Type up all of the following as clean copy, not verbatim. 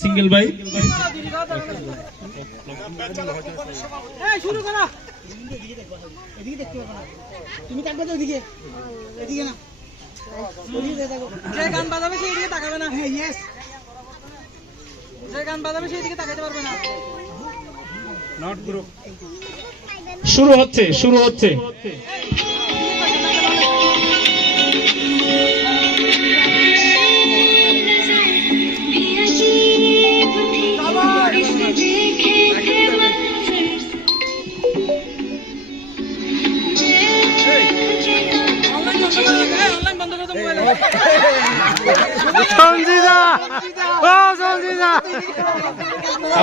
Single ভাই। শুরু করো। এদিকে দেখতে পাবো না, তুমি তাকবে তো এদিকে, এদিকে না, যে গান বাজাবে সেই দিকে তাকাবে না। হ্যাঁ ইয়েস, যে গান বাজাবে সেই দিকে তাকাইতে পারবে না। নট গ্রুপ শুরু হচ্ছে, শুরু হচ্ছে।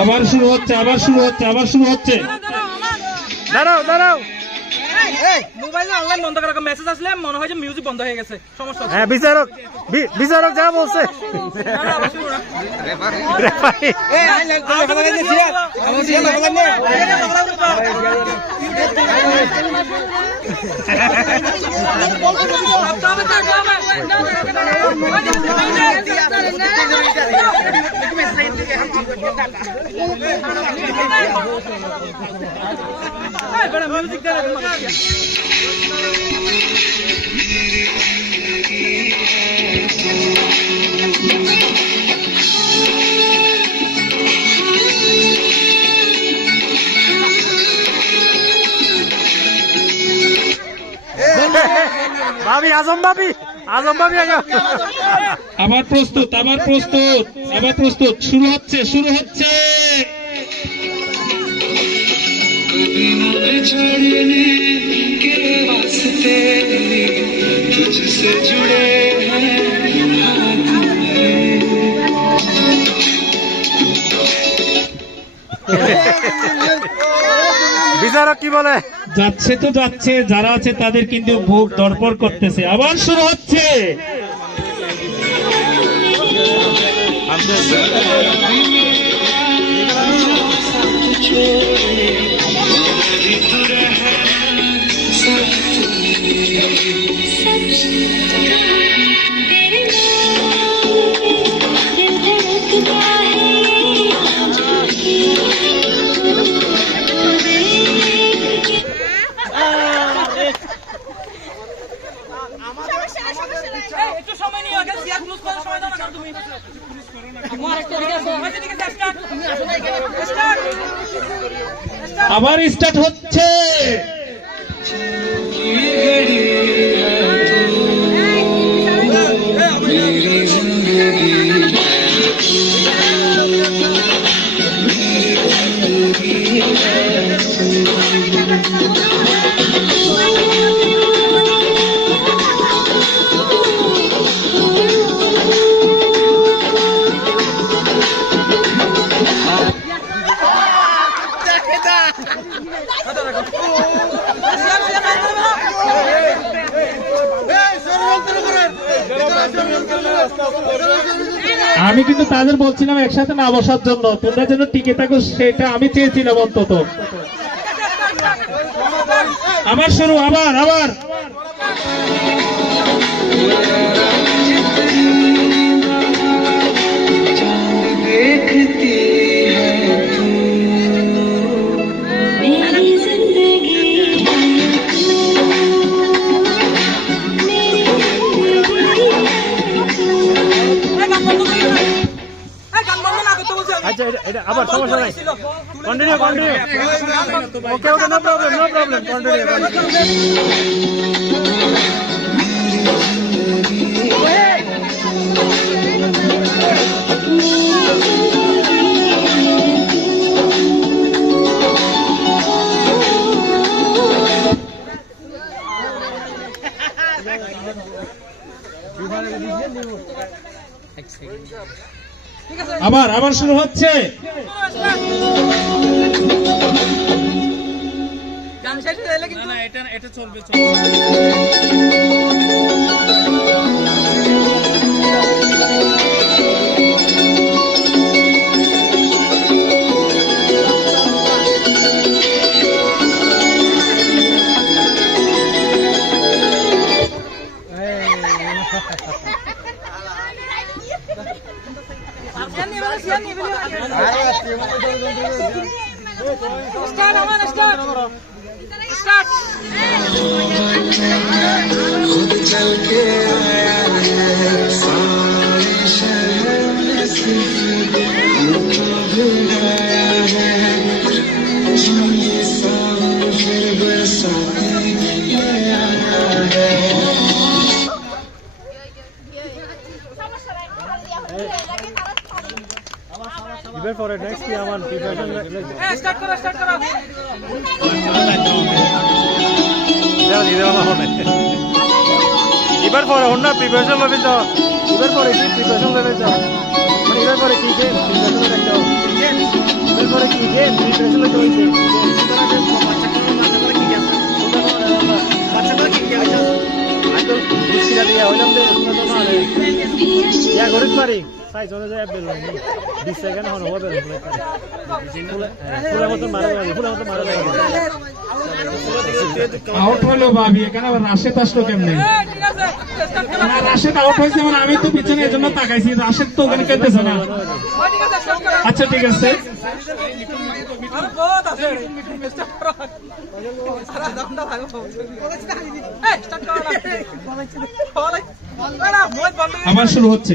আবার শুরু হচ্ছে, আবার শুরু হচ্ছে, আবার শুরু হচ্ছে। দাঁড়াও দাঁড়াও, মোবাইলে অনলাইন বন্ধ করার মেসেজ আসলে মনে হয় যে মিউজিক বন্ধ হয়ে গেছে, সমস্যা। হ্যাঁ বিচারক, বিচারক যা বলছে। ভাবি, আজম ভাবি, আজম ভাবি আবার প্রস্তুত, আবার প্রস্তুত, আবার প্রস্তুত। শুরু হচ্ছে, শুরু হচ্ছে। বিচারক কি বলে? যাচ্ছে তো যাচ্ছে, যারা আছে তাদের কিন্তু বুক ধড়ফড় করতেছে। আবার শুরু হচ্ছে। আবার স্টার্ট হচ্ছে। আমি কিন্তু তাদের বলছিলাম একসাথে না বসার জন্য, তোমরা যেন টিকে থাকো সেটা আমি চেয়েছিলাম অন্তত। আবার শুরু, আবার আবার। আবার সমস্যা নাই, continue continue. Okay okay, no problem, no problem, continue. আবার আবার শুরু হচ্ছে। গান শেষ হয়ে গেলে কিন্তু এটা চলবে। Sian nih, স্টার্ট আমান স্টার্ট স্টার্ট खुद चल के आया है सारे शहर में सिर्फ हमको भुलाया है जो ये सावन फिर बरसाते ले आया है Prepare for it. Next year, man. Preparation. Start করো Prepare for it. Honda preparation level to. Prepare for it. Preparation level to. Man, prepare for it. Preparation level to. Prepare for it. Preparation level to. Ya, go to party. Size on the apple. This second, how over there? Full motto mara. Out হলো ভাবি, এখানে আবার রাশেদ আসলো কেমনে? ঠিক আছে start করো না, রাশেদ আউট হয়েছে মানে আমি তো পিছনে এজন্য তাকাইছি, রাশেদ তো ওখানে খেলতেছে না। ঠিক আছে স্টার্ট করো আচ্ছা ঠিক আছে, আরে বহুত আছে স্টার্ট করো সারা দামটা ভালো এই স্টার্ট করো না বলা বলা মই বন্ধ আবার শুরু হচ্ছে।